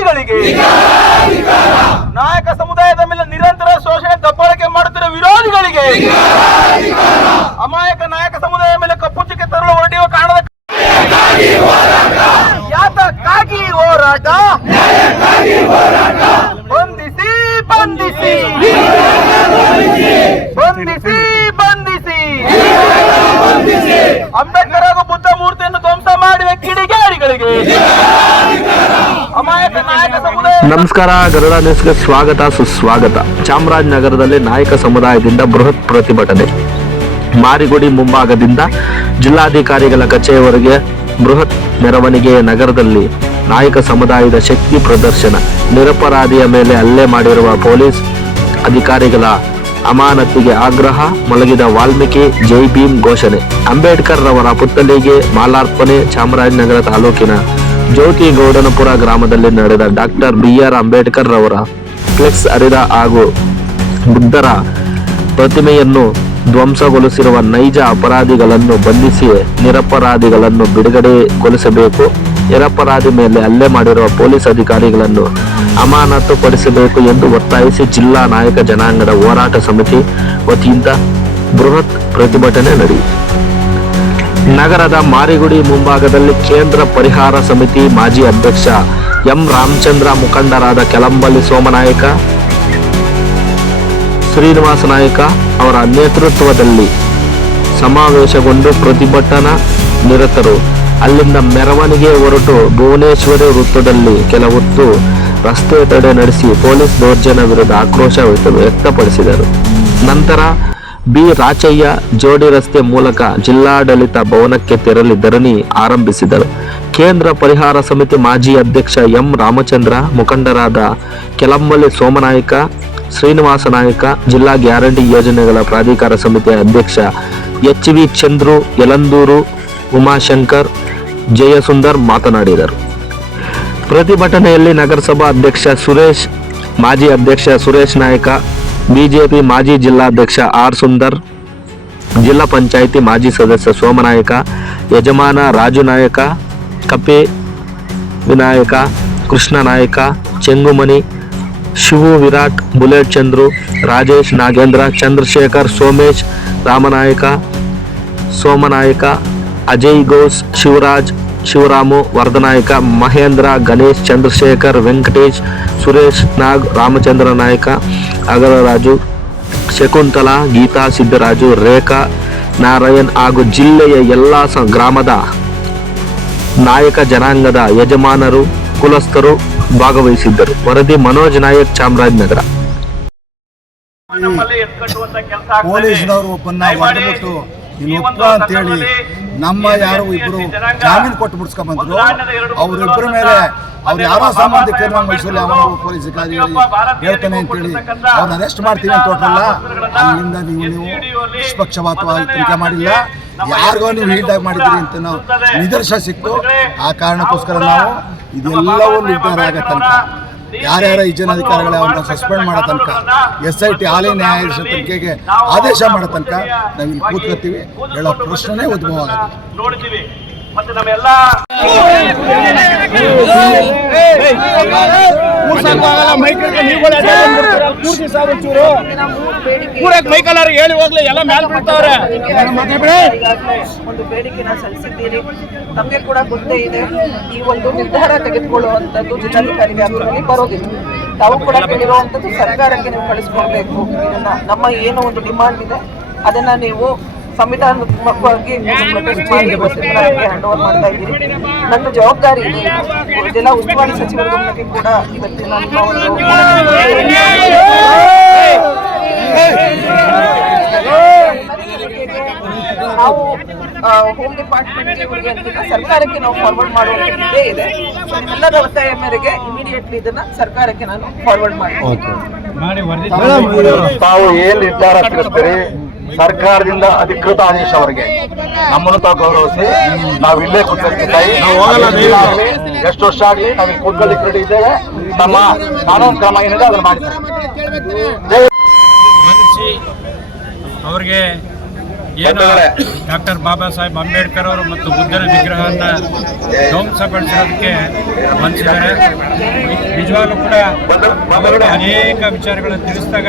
ಶಕ್ತಿಗಳಿಗೆ ನಾಯಕ ಸಮುದಾಯದ ಮೇಲೆ ನಿರಂತರ ಶೋಷಣೆ ದಬ್ಬಾಳಿಕೆ ಮಾಡುತ್ತಿರುವ ವಿರೋಧಿಗಳಿಗೆ ಅಮಾಯಕ ನಾಯಕ ಸಮುದಾಯ ಮೇಲೆ ಕಪ್ಪು ಚುಕ್ಕೆ ತರಲು ಹೊರಟಿರುವ ಕಾರಣದ ಯಾತಕ್ಕಾಗಿ ಹೋರಾಟ ಬಂಧಿಸಿ ಬಂಧಿಸಿ ಬಂಧಿಸಿ ಬಂಧಿಸಿ ಅಂಬೇಡ್ಕರ್ ಹಾಗೂ ಬುದ್ಧ ಮೂರ್ತಿಯನ್ನು ಧ್ವಂಸ ಮಾಡಿದ ಕಿಡಿಗೇಡಿಗಳಿಗೆ ಅಮಾಯಕ ನಾಯಕ ಸಮುದಾಯ ನಮಸ್ಕಾರ, ಗರುಡ ನ್ಯೂಸ್ಗೆ ಸ್ವಾಗತ, ಸುಸ್ವಾಗತ. ಚಾಮರಾಜನಗರದಲ್ಲಿ ನಾಯಕ ಸಮುದಾಯದಿಂದ ಬೃಹತ್ ಪ್ರತಿಭಟನೆ. ಮಾರಿಗುಡಿ ಮುಂಭಾಗದಿಂದ ಜಿಲ್ಲಾಧಿಕಾರಿಗಳ ಕಚೇರಿವರೆಗೆ ಬೃಹತ್ ಮೆರವಣಿಗೆಯ ನಗರದಲ್ಲಿ ನಾಯಕ ಸಮುದಾಯದ ಶಕ್ತಿ ಪ್ರದರ್ಶನ. ನಿರಪರಾಧಿಯ ಮೇಲೆ ಹಲ್ಲೆ ಮಾಡಿರುವ ಪೊಲೀಸ್ ಅಧಿಕಾರಿಗಳ ಅಮಾನತಿಗೆ ಆಗ್ರಹ ಮಲಗಿದ ವಾಲ್ಮೀಕಿ ಜೈ ಭೀಮ್ ಘೋಷಣೆ. ಅಂಬೇಡ್ಕರ್ ರವರ ಪುತ್ತಲಿಗೆ ಮಾಲಾರ್ಪಣೆ ಚಾಮರಾಜನಗರ ತಾಲೂಕಿನ ಜ್ಯೋತಿಗೌಡನಪುರ ಗ್ರಾಮದಲ್ಲಿ ನಡೆದ ಡಾಕ್ಟರ್ ಬಿ ಆರ್ ಅಂಬೇಡ್ಕರ್ ರವರ ಫ್ಲೆಕ್ಸ್ ಅರಿದ ಹಾಗೂ ಬುದ್ಧರ ಪ್ರತಿಮೆಯನ್ನು ಧ್ವಂಸಗೊಳಿಸಿರುವ ನೈಜ ಅಪರಾಧಿಗಳನ್ನು ಬಂಧಿಸಿ ನಿರಪರಾಧಿಗಳನ್ನು ಬಿಡುಗಡೆಗೊಳಿಸಬೇಕು. ನಿರಪರಾಧಿ ಮೇಲೆ ಹಲ್ಲೆ ಮಾಡಿರುವ ಪೊಲೀಸ್ ಅಧಿಕಾರಿಗಳನ್ನು ಅಮಾನತುಪಡಿಸಬೇಕು ಎಂದು ಒತ್ತಾಯಿಸಿ ಜಿಲ್ಲಾ ನಾಯಕ ಜನಾಂಗದ ಹೋರಾಟ ಸಮಿತಿ ವತಿಯಿಂದ ಬೃಹತ್ ಪ್ರತಿಭಟನೆ ನಡೆಯಿತು. ನಗರದ ಮಾರಿಗುಡಿ ಮುಂಭಾಗದಲ್ಲಿ ಕೇಂದ್ರ ಪರಿಹಾರ ಸಮಿತಿ ಮಾಜಿ ಅಧ್ಯಕ್ಷ ಎಂ ರಾಮಚಂದ್ರ ಮುಖಂಡರಾದ ಕೆಲಂಬಲ್ಲಿ ಸೋಮನಾಯಕ, ಶ್ರೀನಿವಾಸ ನಾಯಕ ಅವರ ನೇತೃತ್ವದಲ್ಲಿ ಸಮಾವೇಶಗೊಂಡು ಪ್ರತಿಭಟನಾ ನಿರತರು. ಅಲ್ಲಿಂದ ಮೆರವಣಿಗೆ ಹೊರಟು ಭುವನೇಶ್ವರಿ ವೃತ್ತದಲ್ಲಿ ಕೆಲ ಹೊತ್ತು ರಸ್ತೆ ತಡೆ ನಡೆಸಿ ಪೊಲೀಸ್ ದೌರ್ಜನ್ಯ ವಿರುದ್ಧ ಆಕ್ರೋಶ ವ್ಯಕ್ತಪಡಿಸಿದರು. ನಂತರ ಬಿ ರಾಚಯ್ಯ ಜೋಡಿ ರಸ್ತೆ ಮೂಲಕ ಜಿಲ್ಲಾಡಳಿತ ಭವನಕ್ಕೆ ತೆರಳಿ ಧರಣಿ ಆರಂಭಿಸಿದರು. ಕೇಂದ್ರ ಪರಿಹಾರ ಸಮಿತಿ ಮಾಜಿ ಅಧ್ಯಕ್ಷ ಎಂ ರಾಮಚಂದ್ರ, ಮುಖಂಡರಾದ ಕೆಲಂಬಲಿ ಸೋಮನಾಯಕ, ಶ್ರೀನಿವಾಸ ನಾಯಕ, ಜಿಲ್ಲಾ ಗ್ಯಾರಂಟಿ ಯೋಜನೆಗಳ ಪ್ರಾಧಿಕಾರ ಸಮಿತಿಯ ಅಧ್ಯಕ್ಷ ಎಚ್ ವಿ ಚಂದ್ರು, ಯಲಂದೂರು ಉಮಾಶಂಕರ್, ಜಯಸುಂದರ್ ಮಾತನಾಡಿದರು. ಪ್ರತಿಭಟನೆಯಲ್ಲಿ ನಗರಸಭಾ ಅಧ್ಯಕ್ಷ ಸುರೇಶ್, ಮಾಜಿ ಅಧ್ಯಕ್ಷ ಸುರೇಶ್ ನಾಯಕ ಬಿಜೆಪಿ ಮಾಜಿ ಜಿಲ್ಲಾಧ್ಯಕ್ಷ ಆರ್ ಸುಂದರ್ ಜಿಲ್ಲಾ ಪಂಚಾಯಿತಿ ಮಾಜಿ ಸದಸ್ಯ ಸೋಮನಾಯಕ ಯಜಮಾನ ರಾಜು ನಾಯಕ ಕಪೆ ವಿನಾಯಕ ಕೃಷ್ಣ ನಾಯಕ ಚೆಂಗುಮಣಿ ಶಿವು ವಿರಾಟ್ ಬುಲೆಟ್ ಚಂದ್ರು ರಾಜೇಶ್ ನಾಗೇಂದ್ರ ಚಂದ್ರಶೇಖರ್ ಸೋಮೇಶ್ ರಾಮನಾಯಕ ಸೋಮನಾಯಕ ಅಜಯ್ ಘೋಷ್ ಶಿವರಾಜ್ ಶಿವರಾಮು ವರ್ಧನಾಯಕ ಮಹೇಂದ್ರ ಗಣೇಶ್ ಚಂದ್ರಶೇಖರ್ ವೆಂಕಟೇಶ್ ಸುರೇಶ್ ನಾಗ್ ರಾಮಚಂದ್ರ ನಾಯಕ ಅಗರರಾಜು ಶಕುಂತಲಾ ಗೀತಾ ಸಿದ್ದರಾಜು ರೇಖಾ ನಾರಾಯಣ್ ಹಾಗೂ ಜಿಲ್ಲೆಯ ಎಲ್ಲ ಸ ಗ್ರಾಮದ ನಾಯಕ ಜನಾಂಗದ ಯಜಮಾನರು ಕುಲಸ್ಥರು ಭಾಗವಹಿಸಿದ್ದರು. ವರದಿ ಮನೋಜ್ ನಾಯಕ್ ಚಾಮರಾಜನಗರ. ಪೊಲೀಸ್ನವರು ಒಬ್ಬನ್ನ ದಯಮಾಡಿ ಹೊಡೆದ್ಬಿಟ್ಟು ಈ ನೀನು ಒಪ್ಪ ಅಂತೇಳಿ ನಮ್ಮ ಯಾರು ಇಬ್ಬರು ಜಾಮೀನು ಕೊಟ್ಟು ಬಿಡಿಸ್ಕೊಂಬಂದ್ರು. ಅವರಿಬ್ಬರ ಮೇಲೆ ಅವ್ರು ಯಾರ ಸಂಬಂಧಿಕರನ್ನ ಮೈಸೂರಲ್ಲಿ ಯಾವ ಪೊಲೀಸ್ ಅಧಿಕಾರಿಗಳು ಹೇಳ್ತಾನೆ ಅಂತೇಳಿ ಹೇಳಿ ಅವ್ರನ್ನ ಅರೆಸ್ಟ್ ಮಾಡ್ತೀವಿ ಅಂತ ಹೊಟ್ಟಲ್ಲ ಅಲ್ಲಿಂದ ನೀವು ನೀವು ನಿಷ್ಪಕ್ಷಪಾತವಾಗಿ ತನಿಖೆ ಮಾಡಿಲ್ಲ. ಯಾರಿಗೋ ನೀವು ಹೇಳಿದಾಗ ಮಾಡಿದ್ದೀರಿ ಅಂತ ನಾವು ನಿದರ್ಶ ನಿದರ್ಶನ ಸಿಕ್ತು ಆ ಕಾರಣಕ್ಕೋಸ್ಕರ ನಾವು ಇದೆಲ್ಲವೂ ನಿರ್ಧಾರ ಆಗೋ ತನಕ ಯಾರ್ಯಾರ ಈ ಜನಾಧಿಕಾರಿಗಳ ಅವ್ರನ್ನ ಸಸ್ಪೆಂಡ್ ಮಾಡೋ ತನಕ ಎಸ್ ಐ ಟಿ ಹಾಲಿ ನ್ಯಾಯಾಧೀಶ ತನಿಖೆಗೆ ಆದೇಶ ಮಾಡೋ ತನಕ ನಾವು ಇಲ್ಲಿ ಕೂತ್ಕೋತೀವಿ ಹೇಳೋ ಪ್ರಶ್ನೆ ಉದ್ಭವ ಆಗುತ್ತೆ ಮತ್ತೆ ನಮ್ಮೆಲ್ಲ ಮೈಕಲ್ಲರ್ ಹೇಳಿ ಹೋಗ್ಲಿ ಎಲ್ಲ ಮ್ಯಾಲ್ ಬಿಡ್ತಾವ್ರೆ ಒಂದು ಬೇಡಿಕೆನ ಸಲ್ಲಿಸಿದ್ದೀರಿ ತಮಗೆ ಕೂಡ ಗೊತ್ತೇ ಇದೆ ಈ ಒಂದು ನಿರ್ಧಾರ ತೆಗೆದುಕೊಳ್ಳುವಂತದ್ದು ಜಿಲ್ಲಾಧಿಕಾರಿ ವ್ಯಾಪ್ತಿಯಲ್ಲಿ ಬರೋದಿಲ್ಲ ತಾವು ಕೂಡ ಕೇಳಿರುವಂತದ್ದು ಸರ್ಕಾರಕ್ಕೆ ನೀವು ಕಳಿಸ್ಕೊಡ್ಬೇಕು. ಇದನ್ನ ನಮ್ಮ ಏನೋ ಒಂದು ಡಿಮಾಂಡ್ ಇದೆ. ಅದನ್ನ ನೀವು ಸಂವಿಧಾನಾತ್ಮಕವಾಗಿ ಹ್ಯಾಂಡ್ ಓವರ್ ಮಾಡ್ತಾ ಇದ್ದೀರಿ. ನನ್ನ ಜವಾಬ್ದಾರಿ. ಜಿಲ್ಲಾ ಉಸ್ತುವಾರಿ ಸಚಿವರ ಗಮನಕ್ಕೆ ಕೂಡ ಇವತ್ತಿನ ನಾವು ಹೋಮ್ ಡಿಪಾರ್ಟ್ಮೆಂಟ್ ಇವರಿಗೆ ಸರ್ಕಾರಕ್ಕೆ ನಾವು ಫಾರ್ವರ್ಡ್ ಮಾಡುವ ಇದೇ ನಿಮ್ಮೆಲ್ಲರ ಒತ್ತಾಯ ಮೇರೆಗೆ ಇಮಿಡಿಯೇಟ್ಲಿ ಇದನ್ನ ಸರ್ಕಾರಕ್ಕೆ ನಾನು ಫಾರ್ವರ್ಡ್ ಮಾಡ್ತೀನಿ. ತಾವು ಏನ್ ನಿರ್ಧಾರ ತಿಳಿಸ್ತೀರಿ ಸರ್ಕಾರದಿಂದ ಅಧಿಕೃತ ಆದೇಶವರೆಗೆ ನಮ್ಮನ್ನು ತಾವು ಗೌರವಿಸಿ, ನಾವು ಇಲ್ಲೇ ತಾಯಿ ಎಷ್ಟು ವರ್ಷ ಆಗಲಿ ನಾವು ಇಲ್ಲಿ ಕೂತ್ಕೊಳ್ಳಿಕ್ಕೆ ರೆಡಿ ಇದ್ದೇವೆ. ನಮ್ಮ ಕಾನೂನು ಕ್ರಮ ಏನಿದೆ ಅದನ್ನು ಮಾಡಿದ್ದಾರೆ. ಅವ್ರಿಗೆ ಏನು ಡಾಕ್ಟರ್ ಬಾಬಾ ಸಾಹೇಬ್ ಅಂಬೇಡ್ಕರ್ ಅವರು ಮತ್ತು ಬುದ್ಧನ ವಿಗ್ರಹವನ್ನ ಧ್ವಂಸಪಡಿಸೋದಕ್ಕೆ ಮನಸ್ಸಿದ್ದಾರೆ ನಿಜವಾಗ್ಲೂ ಕೂಡ ಅನೇಕ ವಿಚಾರಗಳನ್ನು ತಿಳಿಸಿದಾಗ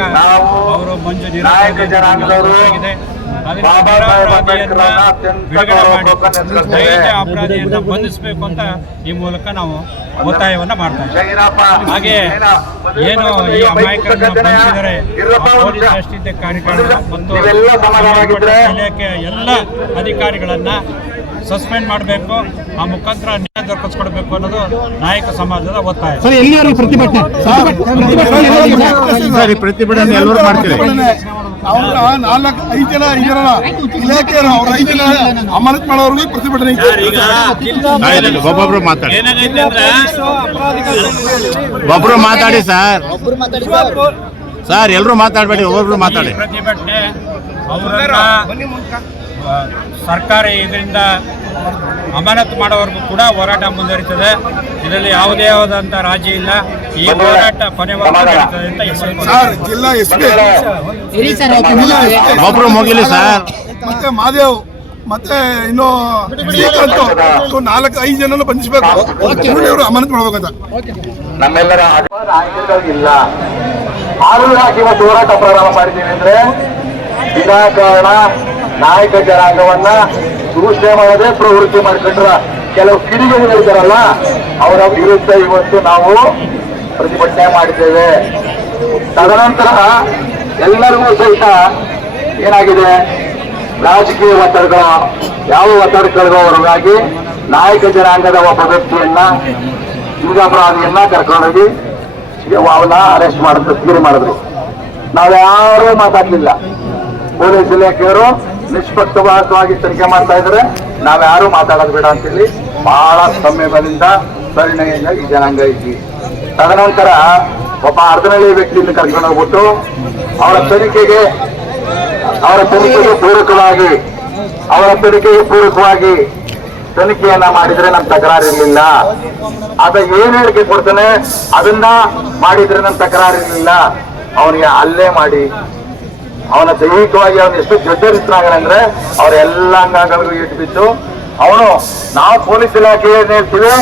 ಅವರು ಮಂಜು ನಾಯಕ ಬಿಡುಗಡೆ ಮಾಡಿ ಅಪರಾಧಿಯನ್ನ ಬಂಧಿಸಬೇಕು ಅಂತ ಈ ಮೂಲಕ ನಾವು ಒತ್ತಾಯವನ್ನ ಮಾಡ್ತೇವೆ ಹಾಗೆ ಏನು ಈ ಅಮಾಯಕರನ್ನು ಬಂಧಿಸಿದರೆ ಪೊಲೀಸ್ ರಾಷ್ಟ್ರೀಯ ಮತ್ತು ಇಲಾಖೆಯ ಎಲ್ಲ ಅಧಿಕಾರಿಗಳನ್ನ ಸಸ್ಪೆಂಡ್ ಮಾಡಬೇಕು ಆ ಮುಖಾಂತರ ನ್ಯಾಯ ದೊರಕಿಸ್ಕೊಡ್ಬೇಕು ಅನ್ನೋದು ನಾಯಕ ಸಮಾಜದ ಒತ್ತಾಯ ಪ್ರತಿಭಟನೆ ಪ್ರತಿಭಟನೆ ಎಲ್ಲರೂ ಮಾಡ್ತೀವಿ ಅವ್ರ ನಾಲ್ಕು ಐದು ಜನ ಐದು ಜನ ಇಲಾಖೆಯವರು ಅವ್ರ ಐದು ಜನ ಅಮಾನತ್ ಮಾಡೋರ್ಗೆ ಪ್ರತಿಭಟನೆ ಇದೆ ಒಬ್ಬೊಬ್ರು ಮಾತಾಡಿ. ಒಬ್ರು ಮಾತಾಡಿ ಸರ್. ಸರ್ ಎಲ್ರು ಮಾತಾಡ್ಬೇಡಿ ಒಬ್ಬೊಬ್ರು ಮಾತಾಡಿ. ಪ್ರತಿಭಟನೆ ಸರ್ಕಾರ ಇದರಿಂದ ಅಮಾನತ್ ಮಾಡೋವರೆಗೂ ಕೂಡ ಹೋರಾಟ ಮುಂದುವರಿತದೆ. ಇದರಲ್ಲಿ ಯಾವುದೇ ಆದಂತ ರಾಜಿ ಇಲ್ಲ. ಈ ಹೋರಾಟ ಸರ್ ಜಿಲ್ಲಾ ಎಸ್ ಪಿ. ಒಬ್ರು ಮುಗಿಲಿ ಸರ್. ಮತ್ತೆ ಮಾದೇವ್ ಮತ್ತೆ ಇನ್ನು ಶ್ರೀಕಾಂತ್ ನಾಲ್ಕು ಐದು ಜನನ ಬಂಧಿಸಬೇಕು. ಇವರು ಅಮಾನತ್ ಮಾಡ್ಬೇಕಂತ. ನಮ್ಮೆಲ್ಲರ ಇಲ್ಲ ಆದರೂ ಯಾಕೆ ಇವತ್ತು ಹೋರಾಟ ಪ್ರಾರಂಭ ಮಾಡಿದ್ದೀವಿ ಅಂದ್ರೆ ವಿನಾಕಾರಣ ನಾಯಕ ಜನಾಂಗವನ್ನ ದೂಷಣೆ ಮಾಡದೆ ಪ್ರವೃತ್ತಿ ಮಾಡಿಕೊಂಡ್ರ ಕೆಲವು ಕಿಡಿಗಳು ಇದ್ದಾರಲ್ಲ ಅವರ ವಿರುದ್ಧ ಇವತ್ತು ನಾವು ಪ್ರತಿಭಟನೆ ಮಾಡಿದ್ದೇವೆ. ತದನಂತರ ಎಲ್ಲರಿಗೂ ಸಹಿತ ಏನಾಗಿದೆ? ರಾಜಕೀಯ ಒತ್ತಡಗಳ, ಯಾವ ಒತ್ತಡಗಳಿಗೋ ಹೊರಗಾಗಿ ನಾಯಕ ಜನಾಂಗದ ಒಬ್ಬ ವ್ಯಕ್ತಿಯನ್ನ ಯುಗಾಪರಾಧಿಯನ್ನ ಕರ್ಕೊಂಡೋಗಿ ಅವನ್ನ ಅರೆಸ್ಟ್ ಮಾಡಿದ್ರು ತಸ್ಕೀರಿ ಮಾಡಿದ್ರು. ನಾವ್ಯಾರೂ ಮಾತಾಡ್ಲಿಲ್ಲ. ಪೊಲೀಸ್ ಇಲಾಖೆಯವರು ನಿಷ್ಪಕ್ಷಪಾತವಾಗಿ ತನಿಖೆ ಮಾಡ್ತಾ ಇದ್ರೆ ನಾವ್ಯಾರು ಮಾತಾಡೋದು ಬೇಡ ಅಂತೇಳಿ ಬಹಳ ಸಮಯದಿಂದ ಪರಿಣಯದಿಂದ ಈ ಜನಾಂಗ ಇದ್ವಿ ತದನಂತರ ಒಬ್ಬ ಅರ್ಧನಳ್ಳಿ ವ್ಯಕ್ತಿಯನ್ನು ಕರ್ಕೊಂಡು ಹೋಗ್ಬಿಟ್ಟು ಅವರ ತನಿಖೆಗೆ ಅವರ ತನಿಖೆಗೆ ಪೂರಕವಾಗಿ, ಅವರ ತನಿಖೆಗೆ ಪೂರಕವಾಗಿ ತನಿಖೆಯನ್ನ ಮಾಡಿದ್ರೆ ನಮ್ ತಕರಾರಿರ್ಲಿಲ್ಲ. ಅದ ಏನ್ ಹೇಳಿಕೆ ಕೊಡ್ತಾನೆ? ಅದನ್ನ ಮಾಡಿದ್ರೆ ನಮ್ ತಕರಾರಿರ್ಲಿಲ್ಲ. ಅವನಿಗೆ ಅಲ್ಲೇ ಮಾಡಿ. ಅವನ ದೈಹಿಕವಾಗಿ ಅವನು ಎಷ್ಟು ಜರ್ಜರಿತನಾಗಣ ಅಂದ್ರೆ ಅವ್ರ ಎಲ್ಲ ಅಂಗಾಂಗಗಳಿಗೂ ಇಟ್ಟು ಬಿದ್ದು, ಅವನು ನಾವು ಪೊಲೀಸ್ ಇಲಾಖೆ ಏನ್ ಹೇಳ್ತೀವಿ,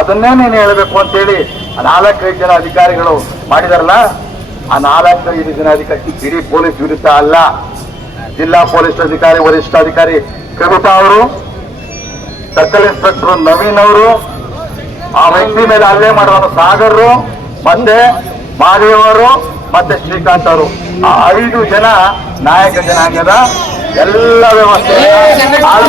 ಅದನ್ನೇ ನೀನು ಹೇಳಬೇಕು ಅಂತೇಳಿ ನಾಲ್ಕೈದು ಜನ ಅಧಿಕಾರಿಗಳು ಮಾಡಿದಾರಲ್ಲ ಆ ನಾಲ್ಕೈದು ಜನ ಅಧಿಕಾರಿ ಇಡೀ ಪೊಲೀಸ್ ವಿರುದ್ಧ ಅಲ್ಲ. ಜಿಲ್ಲಾ ಪೊಲೀಸ್ ಅಧಿಕಾರಿ ವರಿಷ್ಠ ಅಧಿಕಾರಿ ಕವಿತಾ ಅವರು ಸರ್ಕಲ್ ಇನ್ಸ್ಪೆಕ್ಟರ್ ನವೀನ್ ಅವರು ಆ ವ್ಯಕ್ತಿ ಮೇಲೆ ಹಲ್ಲೆ ಮಾಡಿದವರು ಸಾಗರ್ ಮತ್ತೆ ಮಾದೇವರು ಮತ್ತೆ ಶ್ರೀಕಾಂತ್ ಅವರು. ಆ ಐದು ಜನ ನಾಯಕ ಜನಾಂಗದ ಎಲ್ಲ ವ್ಯವಸ್ಥೆ ಹಾಳು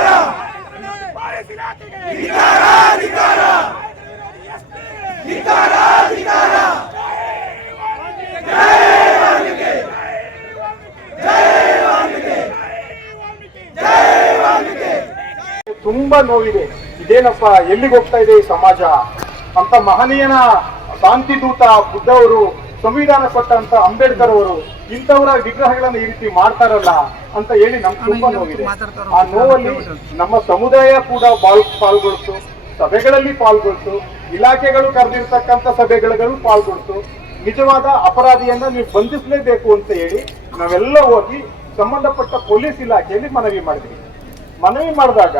ತುಂಬಾ ನೋವಿದೆ. ಇದೇನಪ್ಪ, ಎಲ್ಲಿಗೆ ಹೋಗ್ತಾ ಇದೆ ಈ ಸಮಾಜ? ಅಂತ ಮಹನೀಯನ ಶಾಂತಿ ದೂತ ಬುದ್ಧ ಅವರು ಸಂವಿಧಾನ ಕೊಟ್ಟಂತ ಅಂಬೇಡ್ಕರ್ ಅವರು ಇಂಥವರ ವಿಗ್ರಹಗಳನ್ನ ಈ ರೀತಿ ಮಾಡ್ತಾರಲ್ಲ ಅಂತ ಹೇಳಿ ನಮ್ ತುಂಬಾ ನೋವಿದೆ ಆ ನೋವಲ್ಲಿ ನಮ್ಮ ಸಮುದಾಯ ಕೂಡ ಪಾಲ್ ಪಾಲ್ಗೊಳ್ತು ಸಭೆಗಳಲ್ಲಿ ಪಾಲ್ಗೊಳ್ತು ಇಲಾಖೆಗಳು ಕರೆದಿರ್ತಕ್ಕಂಥ ಸಭೆಗಳು ಪಾಲ್ಗೊಳ್ತು. ನಿಜವಾದ ಅಪರಾಧಿಯನ್ನ ನೀವು ಬಂಧಿಸಲೇಬೇಕು ಅಂತ ಹೇಳಿ ನಾವೆಲ್ಲ ಹೋಗಿ ಸಂಬಂಧಪಟ್ಟ ಪೊಲೀಸ್ ಇಲಾಖೆಯಲ್ಲಿ ಮನವಿ ಮಾಡಿದ್ವಿ. ಮನವಿ ಮಾಡಿದಾಗ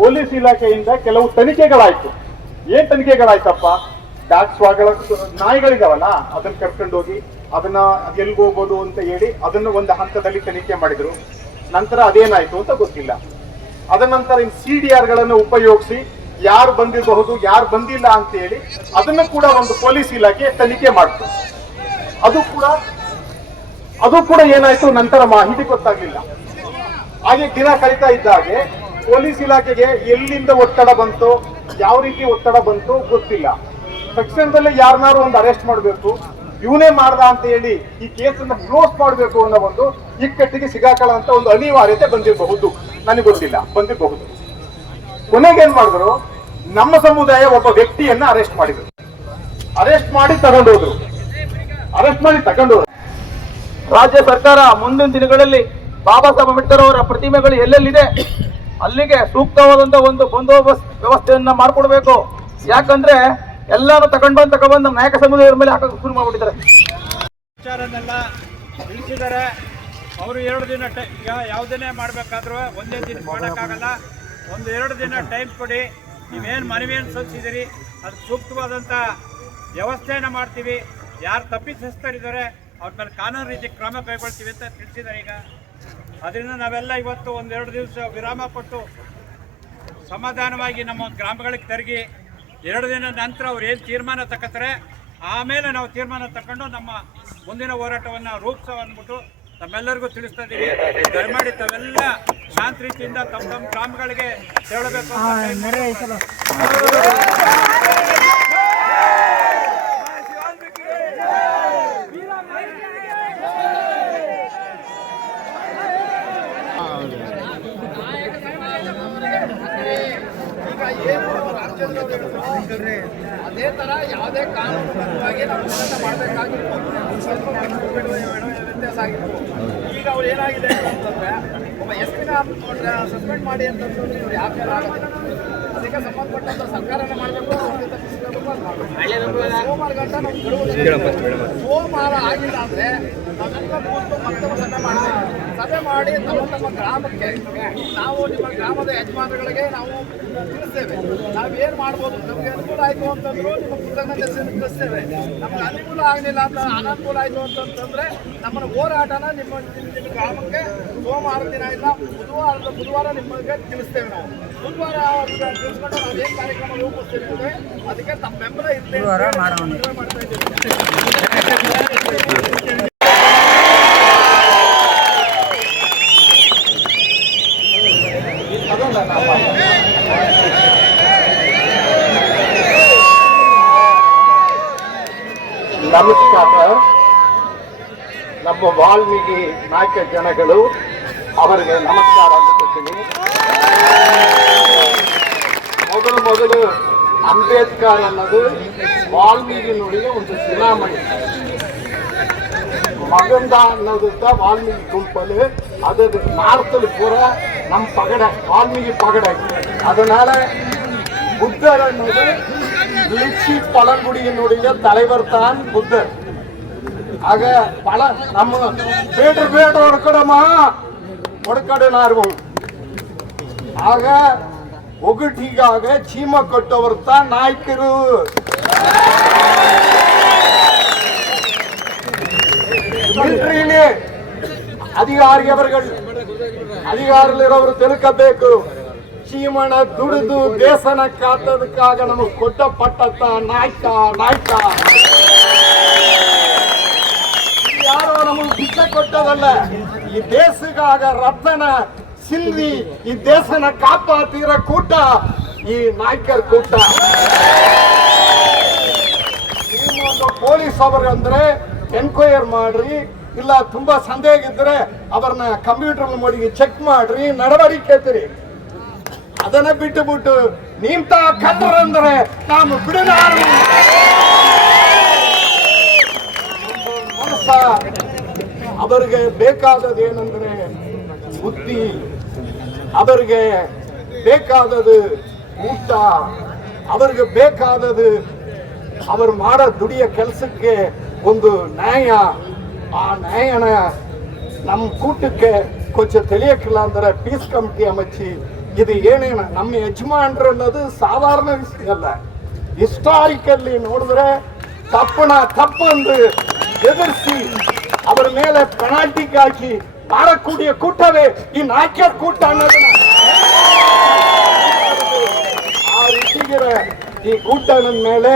ಪೊಲೀಸ್ ಇಲಾಖೆಯಿಂದ ಕೆಲವು ತನಿಖೆಗಳಾಯ್ತು. ಏನ್ ತನಿಖೆಗಳಾಯ್ತಪ್ಪ? ಡಾಕ್ಸ್ವಾಗಳ ನಾಯಿಗಳಿದಾವಲ್ಲ ಅದನ್ನ ಕರ್ಕೊಂಡು ಹೋಗಿ ಅದನ್ನ ಹೋಗ್ಬೋದು ಅಂತ ಹೇಳಿ ಅದನ್ನ ಒಂದು ಹಂತದಲ್ಲಿ ತನಿಖೆ ಮಾಡಿದ್ರು. ನಂತರ ಅದೇನಾಯ್ತು ಅಂತ ಗೊತ್ತಿಲ್ಲ. ಅದ ನಂತರ ಸಿ ಡಿ ಆರ್ಗಳನ್ನು ಉಪಯೋಗಿಸಿ ಯಾರು ಬಂದಿರಬಹುದು, ಯಾರು ಬಂದಿಲ್ಲ ಅಂತ ಹೇಳಿ ಅದನ್ನು ಕೂಡ ಒಂದು ಪೊಲೀಸ್ ಇಲಾಖೆ ತನಿಖೆ ಮಾಡ್ತು. ಅದು ಕೂಡ ಅದು ಕೂಡ ಏನಾಯ್ತು ನಂತರ ಮಾಹಿತಿ ಗೊತ್ತಾಗ್ಲಿಲ್ಲ. ಹಾಗೆ ದಿನ ಕಳೀತಾ ಇದ್ದ ಹಾಗೆ ಪೊಲೀಸ್ ಇಲಾಖೆಗೆ ಎಲ್ಲಿಂದ ಒತ್ತಡ ಬಂತು, ಯಾವ ರೀತಿ ಒತ್ತಡ ಬಂತು ಗೊತ್ತಿಲ್ಲ. ತಕ್ಷಣದಲ್ಲಿ ಯಾರನ್ನಾರು ಒಂದು ಅರೆಸ್ಟ್ ಮಾಡಬೇಕು ಇವನೇ ಮಾಡ್ದ ಅಂತ ಹೇಳಿ ಈ ಕೇಸನ್ನು ಕ್ಲೋಸ್ ಮಾಡಬೇಕು ಅನ್ನೋ ಒಂದು ಇಕ್ಕಟ್ಟಿಗೆ ಸಿಗಾಕಳ ಅಂತ ಒಂದು ಅನಿವಾರ್ಯತೆ ಬಂದಿರಬಹುದು. ನನಗೆ ಗೊತ್ತಿಲ್ಲ, ಬಂದಿರಬಹುದು. ಕೊನೆಗೆ ಏನ್ ಮಾಡಿದ್ರು? ನಮ್ಮ ಸಮುದಾಯ ಒಬ್ಬ ವ್ಯಕ್ತಿಯನ್ನ ಅರೆಸ್ಟ್ ಮಾಡಿದ್ರು. ಅರೆಸ್ಟ್ ಮಾಡಿ ತಗೊಂಡೋದ್ರು. ಅರೆಸ್ಟ್ ಮಾಡಿ ತಗೊಂಡೋದ್ರು. ರಾಜ್ಯ ಸರ್ಕಾರ ಮುಂದಿನ ದಿನಗಳಲ್ಲಿ ಬಾಬಾ ಸಾಹೇಬ್ ಅಂಬೇಡ್ಕರ್ ಅವರ ಪ್ರತಿಮೆಗಳು ಎಲ್ಲೆಲ್ಲಿದೆ? ಅಲ್ಲಿಗೆ ಸೂಕ್ತವಾದಂತ ಒಂದು ಬಂದೋಬಸ್ತ್ ವ್ಯವಸ್ಥೆಯನ್ನ ಮಾಡಿಕೊಡ್ಬೇಕು. ಯಾಕಂದ್ರೆ ಎಲ್ಲಾನು ತಗೊಂಡ್ ಬಂದ್, ತಗೊಂಡ್ ನಮ್ಮ ನಾಯಕ ಸಮುದಾಯದ ಮೇಲೆ ಹಾಕೋಕೆ ಶುರು ಮಾಡ್ಬಿಟ್ಟಿದ್ದಾರೆ. ವಿಚಾರನೆಲ್ಲ ತಿಳಿಸಿದ್ದಾರೆ ಅವರು ಎರಡು ದಿನ ಈಗ ಯಾವುದನ್ನೇ ಮಾಡಬೇಕಾದ್ರೂ ಒಂದೇ ದಿನ ಮಾಡೋಕ್ಕಾಗಲ್ಲ. ಒಂದು ಎರಡು ದಿನ ಟೈಮ್ ಕೊಡಿ. ನೀವೇನು ಮನವಿಯನ್ನು ಸಲ್ಲಿಸಿದಿರಿ ಅದು ಸೂಕ್ತವಾದಂಥ ವ್ಯವಸ್ಥೆಯನ್ನು ಮಾಡ್ತೀವಿ. ಯಾರು ತಪ್ಪಿತಸ್ಥರಿದ್ದಾರೆ, ಅವ್ರ ಮೇಲೆ ಕಾನೂನು ರೀತಿ ಕ್ರಮ ಕೈಗೊಳ್ತೀವಿ ಅಂತ ತಿಳಿಸಿದ್ದಾರೆ ಈಗ. ಅದರಿಂದ ನಾವೆಲ್ಲ ಇವತ್ತು ಒಂದೆರಡು ದಿವಸ ವಿರಾಮ ಕೊಟ್ಟು ಸಮಾಧಾನವಾಗಿ ನಮ್ಮ ಗ್ರಾಮಗಳಿಗೆ ತಿರುಗಿ ಎರಡು ದಿನ ನಂತರ ಅವ್ರು ಏನು ತೀರ್ಮಾನ ತಗೋತಾರೆ ಆಮೇಲೆ ನಾವು ತೀರ್ಮಾನ ತಗೊಂಡು ನಮ್ಮ ಮುಂದಿನ ಹೋರಾಟವನ್ನು ರೂಪಿಸೋ ಅಂದ್ಬಿಟ್ಟು ತಮ್ಮೆಲ್ಲರಿಗೂ ತಿಳಿಸ್ತಾ ಇದ್ದೀವಿ ದಯಮಾಡಿ ತಾವೆಲ್ಲ ಶಾಂತ ರೀತಿಯಿಂದ ತಮ್ಮ ತಮ್ಮ ಗ್ರಾಮಗಳಿಗೆ ತೆರಳಬೇಕು ಅಂತ ಅದೇ ತರ ಯಾವುದೇ ಕಾನೂನುಬದ್ಧವಾಗಿ ನಾವು ಹೋರಾಟ ಮಾಡಬೇಕಾಗಿತ್ತು. ಸ್ವಲ್ಪ ವ್ಯತ್ಯಾಸ ಆಗಿತ್ತು. ಈಗ ಅವ್ರು ಏನಾಗಿದೆ ಅಂತಂದ್ರೆ, ಒಬ್ಬ ಎಸ್ ಪಿನ ಸಸ್ಪೆಂಡ್ ಮಾಡಿ ಅಂತಂದ್ರೆ ಇವ್ರು ಯಾವ ಥರ ಅದಕ್ಕೆ ಸಂಬಂಧಪಟ್ಟಂತ ಸರ್ಕಾರನೇ ಮಾಡಬೇಕು ಸೋಮವಾರ ಗಂಟ ನಾವು. ಸೋಮವಾರ ಆಗಿಲ್ಲ ಅಂದ್ರೆ ಮತ್ತೊಮ್ಮೆ ಸಭೆ ಮಾಡ್ತೀವಿ ಸಭೆ ಮಾಡಿ ನಮ್ಮ ನಮ್ಮ ಗ್ರಾಮಕ್ಕೆ ನಾವು ನಿಮ್ಮ ಗ್ರಾಮದ ಯಜಮಾನಗಳಿಗೆ ನಾವು ತಿಳಿಸ್ತೇವೆ. ಏನು ಮಾಡ್ಬೋದು? ನಮಗೆ ಅನುಕೂಲ ಆಯ್ತು ಅಂತಂದ್ರು ನಿಮ್ಮ ಕೃತಜ್ಞತೆ ತಿಳಿಸ್ತೇವೆ. ನಮ್ಗೆ ಅನುಕೂಲ ಆಗಲಿಲ್ಲ ಅಂತ ಅನಾನುಕೂಲ ಆಯ್ತು ಅಂತಂದ್ರೆ ನಮ್ಮ ಹೋರಾಟನ ನಿಮ್ಮ ನಿಮ್ಮ ಗ್ರಾಮಕ್ಕೆ ಸೋಮವಾರ ದಿನ ಇಲ್ಲ ಬುಧವಾರ ಬುಧವಾರ ನಿಮಗೆ ತಿಳಿಸ್ತೇವೆ ನಾವು. ಬುಧವಾರ ತಿಳಿಸ್ಕೊಂಡು ನಾವು ಏನ್ ಕಾರ್ಯಕ್ರಮ ರೂಪಿಸ್ತೇವೆ ಅಂದ್ರೆ ಅದಕ್ಕೆ ತಮ್ಮ ಬೆಂಬಲ ಇರಲಿ ಮಾಡ್ತಾ ಇದ್ದೀವಿ. ನಮ್ಮ ವಾಲ್ಮೀಕಿ ನಾಯಕ ಜನಗಳು ಅವರಿಗೆ ನಮಸ್ಕಾರ ಅಂದುಕೊಳ್ತೀನಿ ಮೊದಲು ಮೊದಲು ಅಂಬೇಡ್ಕರ್ ಅನ್ನೋದು ವಾಲ್ಮೀಕಿ ನುಡಿಯ ಒಂದು ಶಿಲಾಮಣಿ ಮಗಂದ ಅನ್ನೋದಕ್ಕ ವಾಲ್ಮೀಕಿ ಗುಂಪಲ್ಲಿ அது நார்த்தல் பூரா நம் பகடை வால்மீகி பகடை அதனால புத்தர் என்பது லிச்சி பழங்குடியினுடைய தலைவர் தான் புத்தர் ஆக பல நம்ம பேட்டு பேட்டு ஒடுக்கணுமா ஒடுக்கடுனாருவோம் ஆக ஒகுட்டிக்காக சீம கொட்டவர் தான் நாய்க்கரு ಮಿಲಿಟರಿಲಿ ಅಧಿಕಾರಿಯವರುಗಳು ಅಧಿಕಾರದಲ್ಲಿರೋರು ತಿಳ್ಕಬೇಕು ಚೀಮಣ ದುಡಿದು ದೇಶನ ಕಾತದಕ್ಕಾಗ ನಮಗೆ ಕೊಟ್ಟ ಪಟ್ಟತ್ತ ನಾಯ್ಕ ನಾಯ್ಕ ನಮಗೆ ಭಿಕ್ಷ ಕೊಟ್ಟದಲ್ಲ ಈ ದೇಶಗಾಗ ರತ್ನ ಸಿಲ್ವಿ ಈ ದೇಶನ ಕಾಪಾತೀರ ಕೂಟ, ಈ ನಾಯ್ಕರ್ ಕೂಟ. ಪೊಲೀಸ್ ಅವರು ಅಂದ್ರೆ ಎನ್ಕ್ವೈರ್ ಮಾಡ್ರಿ, ಇಲ್ಲ ತುಂಬಾ ಸಂದೇಹ ಇದ್ರೆ ಅವ್ರನ್ನ ಕಂಪ್ಯೂಟರ್ ಮಡಿಗೆ ಚೆಕ್ ಮಾಡ್ರಿ, ನಡವಳಿಕೆ ಹೇಳ್ತೀರಿ ಅದನ್ನ ಬಿಟ್ಟು ಬಿಟ್ಟು ನಿಂತ ಕಂದ್ರಂದ್ರೆ ನಾನು ಬಿಡಲಾರ ಅವರಿಗೆ ಬೇಕಾದದ್ದು ಏನಂದ್ರೆ ಬುದ್ಧಿ ಅವರಿಗೆ ಬೇಕಾದದು ಊಟ ಅವರಿಗೆ ಬೇಕಾದದು ಅವರು ಮಾಡೋ ದುಡಿಯ ಕೆಲಸಕ್ಕೆ ಒಂದು ನ್ಯಾಯ ಆ ನ್ಯಾಯನ ನಮ್ಮ ಕೂಟಕ್ಕೆ ಕೊಂಚ ತಿಳಿಯಕ್ಕಿಲ್ಲ ಅಂದ್ರೆ ಪೀಸ್ ಕಮಿಟಿ ಅಮಚ್ಚಿ ಇದು ಏನೇನು ನಮ್ಮ ಯಜಮಾನ್ರು ಅನ್ನೋದು ಸಾಧಾರಣ ವಿಷಯ ಅಲ್ಲ ಹಿಸ್ಟಾರಿಕಲ್ಲಿ ನೋಡಿದ್ರೆ ತಪ್ಪನ ತಪ್ಪಂದು ಎದುರಿಸಿ ಅವರ ಮೇಲೆ ಪೆನಾಲ್ಟಿ ಕಾಚಿ ಬಾರಕೂಡಿಯ ಕೂಟವೇ ಈ ನಾಟ್ಯ ಕೂಟ ಅನ್ನೋದನ್ನ. ಆ ರೀತಿಗಿರ ಈ ಕೂಟನ ಮೇಲೆ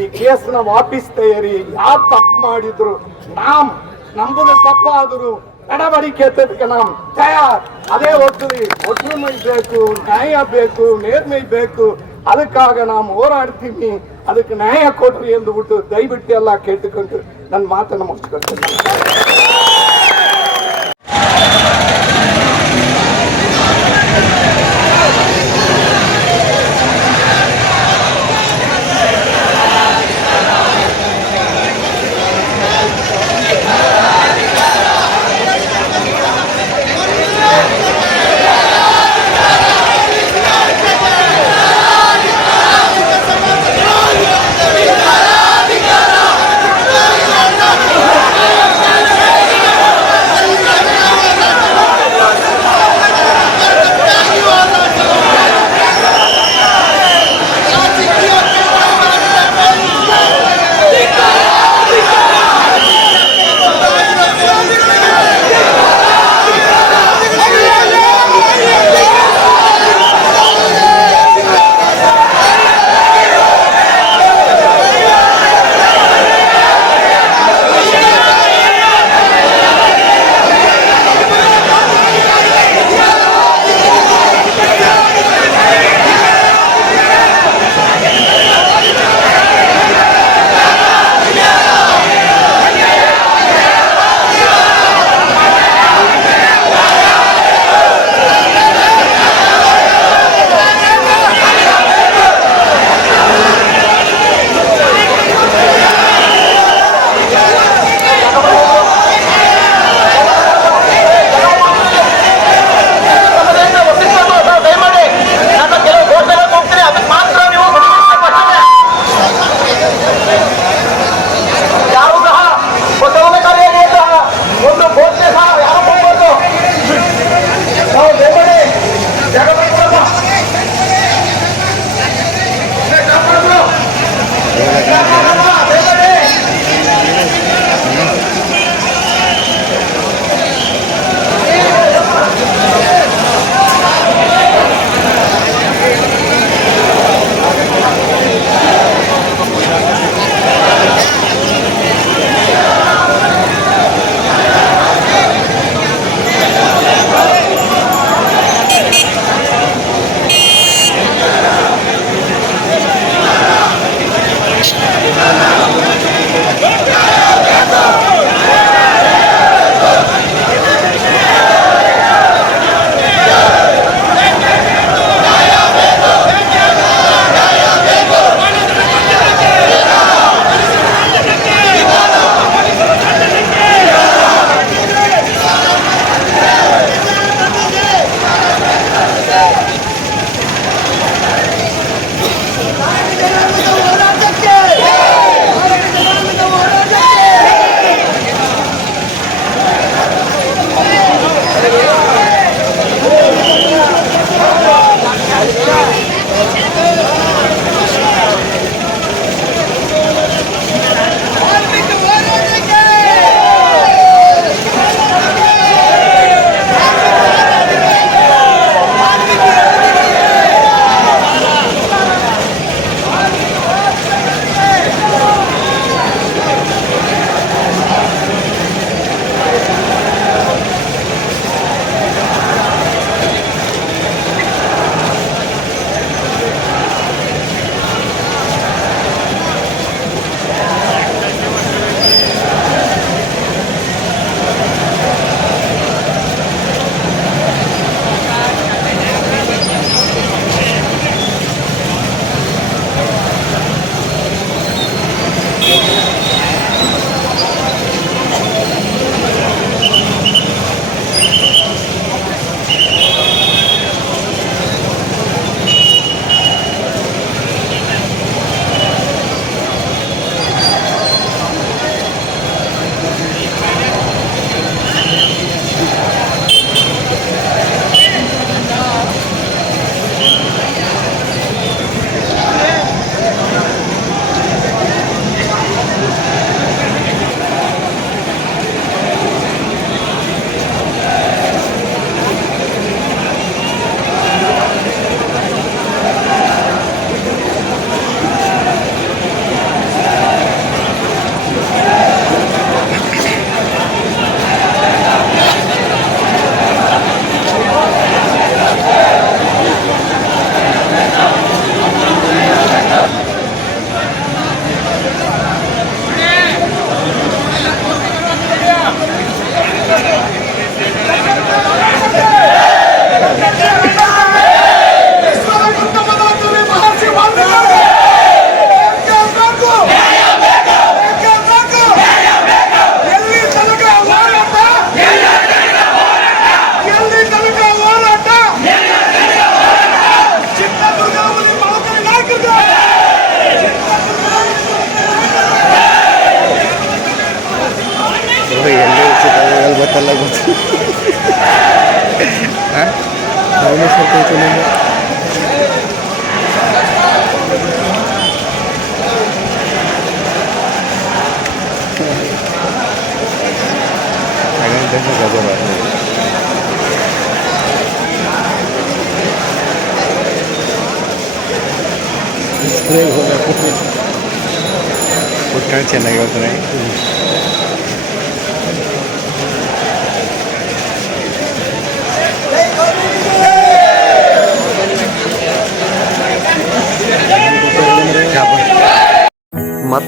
ಈ ಕೇಸ್ನ ವಾಪಸ್ ತಯಾರಿ ಯಾರು ತಪ್ಪು ಮಾಡಿದ್ರು? ನಾಮ್. ನಮ್ಮದು ತಪ್ಪಾದ್ರು ನಡವಳಿಕೆ ಎತ್ತದಕ್ಕೆ ನಾವು ತಯಾರ್. ಅದೇ ಒತ್ತುವಿ ಒற்றுಮೆ ಬೇಕು, ನ್ಯಾಯ ಬೇಕು, ಮೇಲ್ಮೈ ಬೇಕು. ಅದಕ್ಕಾಗ ನಾವು ಹೋರಾಡ್ತೀನಿ. ಅದಕ್ಕೆ ನ್ಯಾಯ ಕೊಟ್ರಿ ಎಂದು ಬಿಟ್ಟು ದಯವಿಟ್ಟು ಎಲ್ಲ ಕೇಳ್ತಕ್ಕಂಥ ನನ್ನ ಮಾತನ್ನು ಮುಗಿಸ್ಕೊಳ್ತೇನೆ